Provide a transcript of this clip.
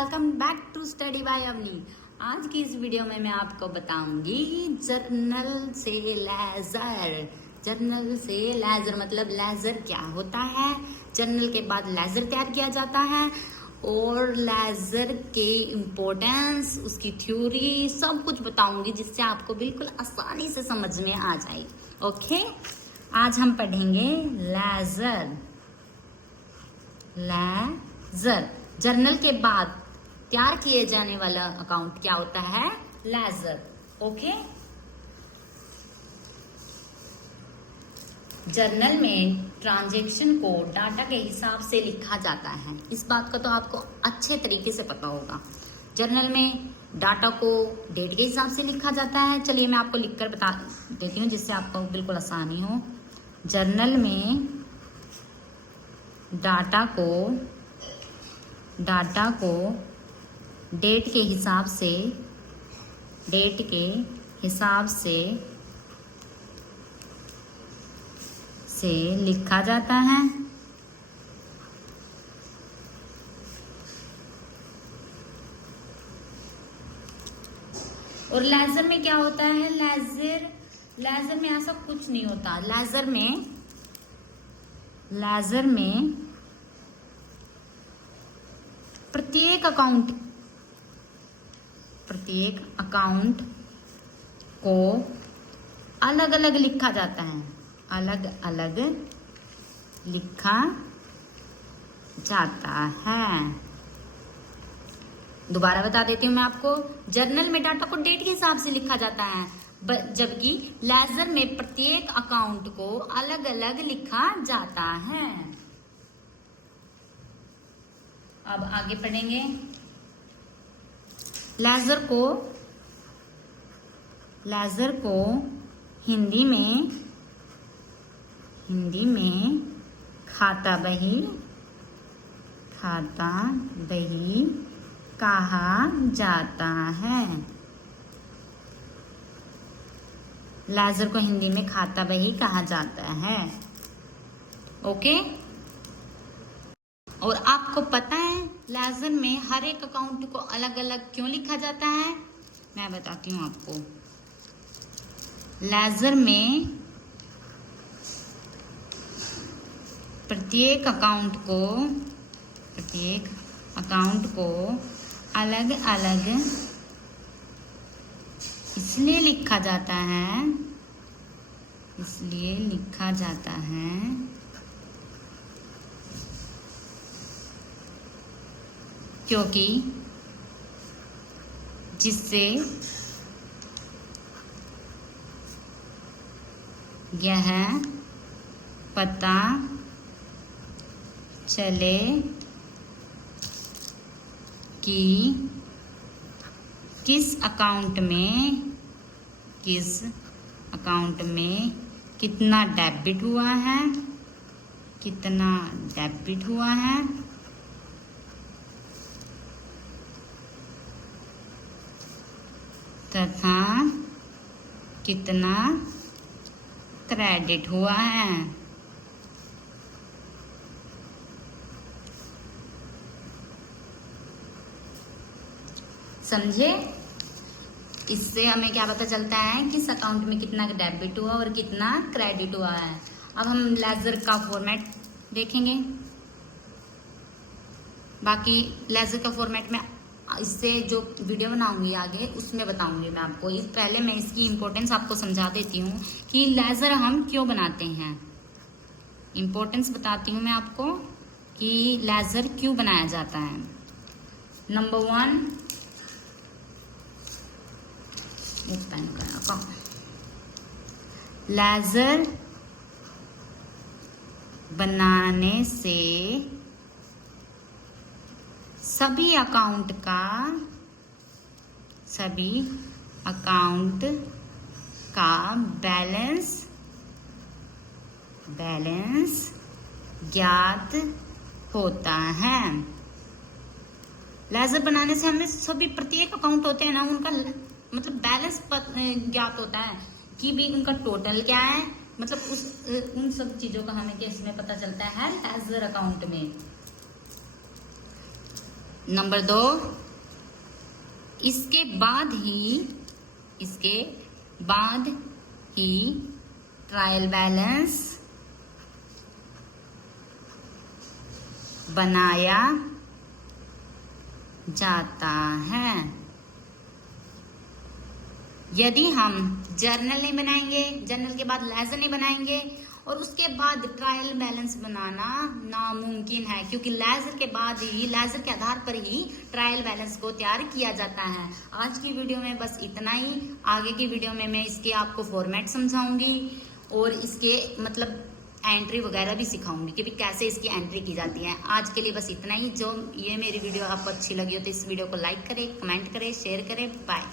Welcome back to study by Avni. आज की इस वीडियो में मैं आपको बताऊंगी जर्नल से लेजर। जर्नल से लेजर मतलब लेजर क्या होता है, जर्नल के बाद लेजर तैयार किया जाता है और लेजर के इम्पोर्टेंस, उसकी थ्योरी सब कुछ बताऊंगी जिससे आपको बिल्कुल आसानी से समझ में आ जाए। ओके, आज हम पढ़ेंगे लेजर। लेजर जर्नल के बाद तैयार किए जाने वाला अकाउंट क्या होता है, लेजर। ओके, जर्नल में ट्रांजैक्शन को डाटा के हिसाब से लिखा जाता है। इस बात का तो आपको अच्छे तरीके से पता होगा। जर्नल में डाटा को डेट के हिसाब से लिखा जाता है। चलिए मैं आपको लिखकर बता देती हूँ जिससे आपको बिल्कुल आसानी हो। जर्नल में डाटा को डेट के हिसाब से लिखा जाता है। और लेजर में क्या होता है, लेजर में ऐसा कुछ नहीं होता। लेजर में प्रत्येक अकाउंट को अलग अलग लिखा जाता है, अलग अलग लिखा जाता है। दोबारा बता देती हूँ मैं आपको। जर्नल में डाटा को डेट के हिसाब से लिखा जाता है, जबकि लेजर में प्रत्येक अकाउंट को अलग अलग लिखा जाता है। अब आगे पढ़ेंगे। लेजर को हिंदी में खाता बही कहा जाता है। लेजर को हिंदी में खाता बही कहा जाता है। ओके, और आपको पता है लेजर में हर एक अकाउंट को अलग अलग क्यों लिखा जाता है, मैं बताती हूँ आपको। लेजर में प्रत्येक अकाउंट को अलग अलग इसलिए लिखा जाता है क्योंकि जिससे यह पता चले कि किस अकाउंट में कितना डेबिट हुआ है तथा कितना क्रेडिट हुआ है। समझे? इससे हमें क्या पता चलता है किस अकाउंट में कितना डेबिट हुआ और कितना क्रेडिट हुआ है। अब हम लेजर का फॉर्मेट देखेंगे। बाकी लेजर का फॉर्मेट में इससे जो वीडियो बनाऊंगी आगे उसमें बताऊंगी मैं आपको। पहले मैं इसकी इम्पोर्टेंस आपको समझा देती हूँ कि लेजर हम क्यों बनाते हैं। इम्पोर्टेंस बताती हूँ मैं आपको कि लेजर क्यों बनाया जाता है। नंबर 1, लेजर बनाने से सभी अकाउंट का बैलेंस ज्ञात होता है। लेजर बनाने से हमें सभी प्रत्येक अकाउंट होते हैं ना, उनका मतलब बैलेंस ज्ञात होता है कि भी उनका टोटल क्या है, मतलब उन सब चीजों का हमें किस में पता चलता है, लेजर अकाउंट में। नंबर 2, इसके बाद ही ट्रायल बैलेंस बनाया जाता है। यदि हम जर्नल नहीं बनाएंगे, जर्नल के बाद लेजर नहीं बनाएंगे और उसके बाद ट्रायल बैलेंस बनाना नामुमकिन है, क्योंकि लेजर के बाद ही, लेजर के आधार पर ही ट्रायल बैलेंस को तैयार किया जाता है। आज की वीडियो में बस इतना ही। आगे की वीडियो में मैं इसके आपको फॉर्मेट समझाऊंगी और इसके मतलब एंट्री वगैरह भी सिखाऊंगी कि भी कैसे इसकी एंट्री की जाती है। आज के लिए बस इतना ही। जो ये मेरी वीडियो आपको अच्छी लगी हो तो इस वीडियो को लाइक करें, कमेंट करें, शेयर करें। बाय।